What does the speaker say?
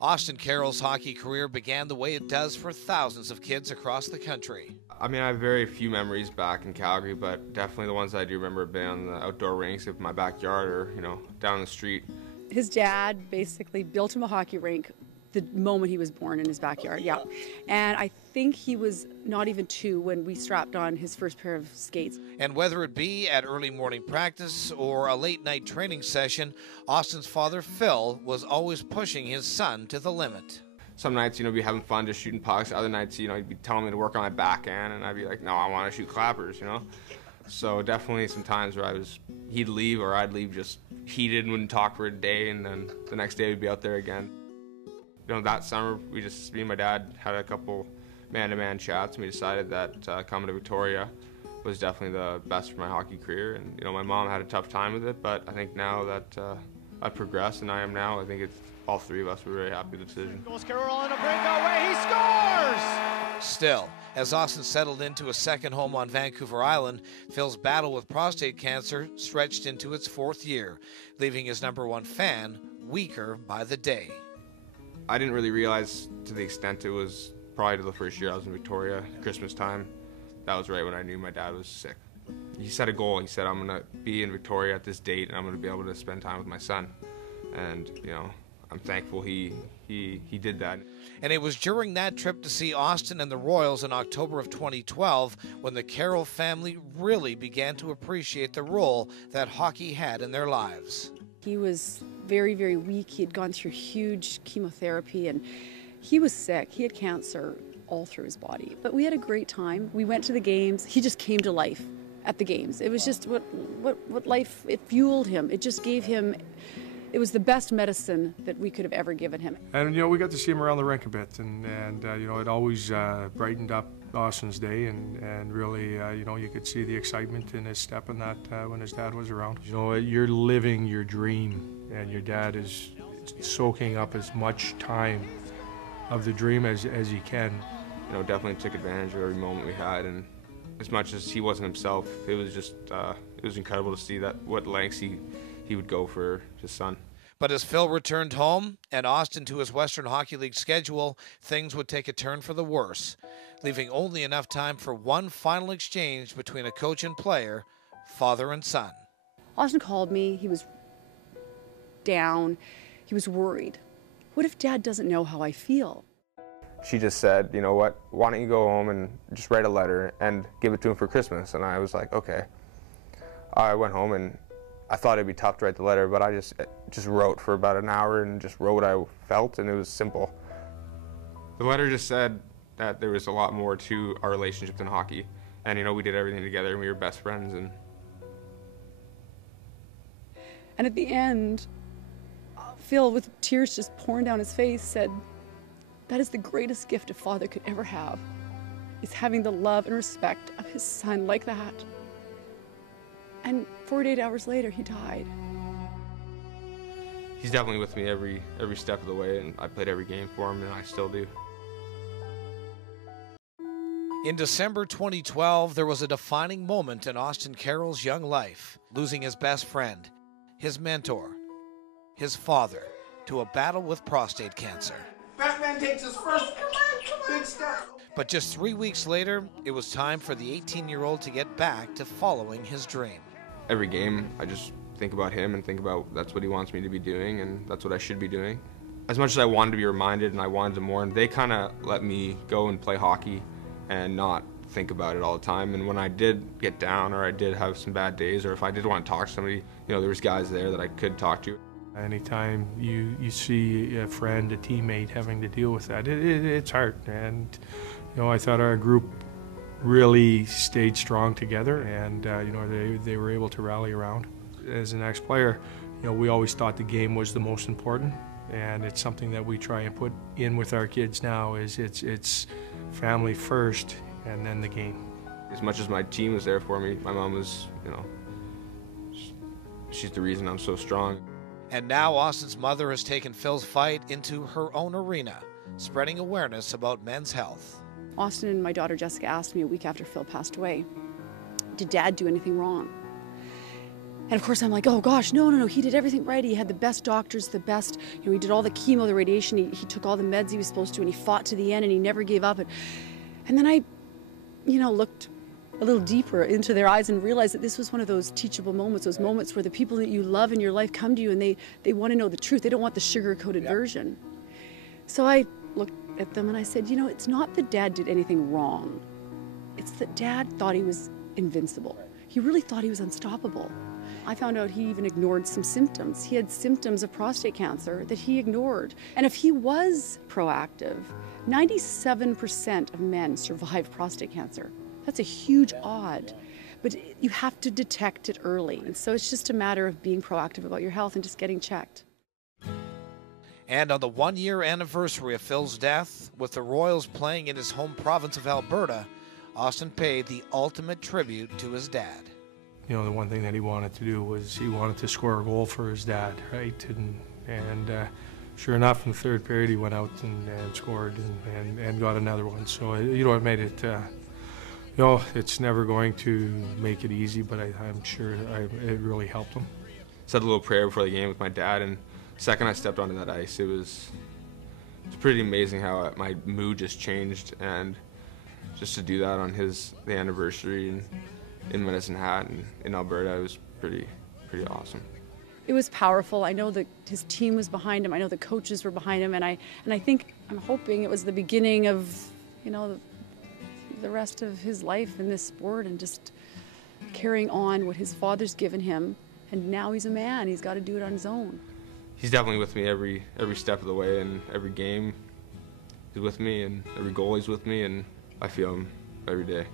Austin Carroll's hockey career began the way it does for thousands of kids across the country. I mean, I have very few memories back in Calgary, but definitely the ones I do remember have been on the outdoor rinks of my backyard or, down the street. His dad basically built him a hockey rink the moment he was born in his backyard, yeah. And I think he was not even 2 when we strapped on his first pair of skates. And whether it be at early morning practice or a late night training session, Austin's father, Phil, was always pushing his son to the limit. Some nights, be having fun just shooting pucks. Other nights, he'd be telling me to work on my backhand, and I'd be like, no, I want to shoot clappers, So definitely some times where he'd leave or I'd leave just heated and wouldn't talk for a day, and then the next day we'd be out there again. That summer, me and my dad had a couple man-to-man chats, and we decided that coming to Victoria was definitely the best for my hockey career. And, my mom had a tough time with it, but I think now that I've progressed and I am now, I think it's all three of us were very happy with the decision. Goes Carroll on a breakaway, he scores! Still, as Austin settled into a second home on Vancouver Island, Phil's battle with prostate cancer stretched into its 4th year, leaving his #1 fan weaker by the day. I didn't really realize to the extent it was probably to the first year I was in Victoria, Christmas time. That was right when I knew my dad was sick. He set a goal. He said, I'm going to be in Victoria at this date and I'm going to be able to spend time with my son. And, I'm thankful he did that. And it was during that trip to see Austin and the Royals in October of 2012 when the Carroll family really began to appreciate the role that hockey had in their lives. He was very, very weak. He had gone through huge chemotherapy and he was sick. He had cancer all through his body. But we had a great time. We went to the games. He just came to life at the games. It was just what life, it fueled him. It just gave him, it was the best medicine that we could have ever given him. And, we got to see him around the rink a bit. And it always brightened up Austin's day, and really, you could see the excitement in his step in that when his dad was around. You're living your dream, and your dad is soaking up as much time of the dream as he can. Definitely took advantage of every moment we had, and as much as he wasn't himself, it was just, it was incredible to see what lengths he would go for his son. But as Phil returned home and Austin to his Western Hockey League schedule, things would take a turn for the worse, leaving only enough time for one final exchange between a coach and player, father and son. Austin called me. He was down. He was worried. What if Dad doesn't know how I feel? She just said, you know what, why don't you go home and just write a letter and give it to him for Christmas? And I was like, okay. I went home and I thought it'd be tough to write the letter, but I just wrote for about an hour and just wrote what I felt, and it was simple. The letter just said that there was a lot more to our relationship than hockey, and we did everything together and we were best friends. And at the end, Phil, with tears just pouring down his face, said, that is the greatest gift a father could ever have, is having the love and respect of his son like that. And 48 hours later, he died. He's definitely with me every step of the way, and I played every game for him, and I still do. In December 2012, there was a defining moment in Austin Carroll's young life, losing his best friend, his mentor, his father, to a battle with prostate cancer. Batman takes his first big step. But just 3 weeks later, it was time for the 18-year-old to get back to following his dream. Every game, I just think about him and think about that's what he wants me to be doing, and that's what I should be doing. As much as I wanted to be reminded and I wanted to mourn, they kind of let me go and play hockey and not think about it all the time. And when I did get down or I did have some bad days, or if I did want to talk to somebody, there was guys there that I could talk to. Anytime you see a friend, a teammate having to deal with that, it's hard. And I thought our group really stayed strong together, and they were able to rally around. As an ex-player, we always thought the game was the most important, and it's something that we try and put in with our kids now. Is it's family first, and then the game. As much as my team was there for me, my mom was, she's the reason I'm so strong. And now Austin's mother has taken Phil's fight into her own arena, spreading awareness about men's health. Austin and my daughter Jessica asked me a week after Phil passed away, did Dad do anything wrong? And of course I'm like, oh gosh, no, he did everything right. He had the best doctors, the best, he did all the chemo, the radiation, he took all the meds he was supposed to, and he fought to the end, and he never gave up. And then I, looked a little deeper into their eyes and realized that this was one of those teachable moments, those moments where the people that you love in your life come to you and they want to know the truth. They don't want the sugar-coated version. So I looked at them and I said, it's not that Dad did anything wrong. It's that Dad thought he was invincible. He really thought he was unstoppable. I found out he even ignored some symptoms. He had symptoms of prostate cancer that he ignored. And if he was proactive, 97% of men survive prostate cancer. That's a huge odd. But you have to detect it early. And so it's just a matter of being proactive about your health and just getting checked. And on the one-year anniversary of Phil's death, with the Royals playing in his home province of Alberta, Austin paid the ultimate tribute to his dad. The one thing that he wanted to do was he wanted to score a goal for his dad, right? And sure enough, in the third period, he went out and scored and got another one. So, it made it, it's never going to make it easy, but I'm sure it really helped him. Said a little prayer before the game with my dad, and the second I stepped onto that ice, it's pretty amazing how my mood just changed, and just to do that on the anniversary and in Medicine Hat and in Alberta, it was pretty awesome. It was powerful. I know that his team was behind him. I know the coaches were behind him, and I'm hoping it was the beginning of, the rest of his life in this sport and just carrying on what his father's given him. And now he's a man. He's got to do it on his own. He's definitely with me every step of the way, and every game he's with me, and every goal he's with me, and I feel him every day.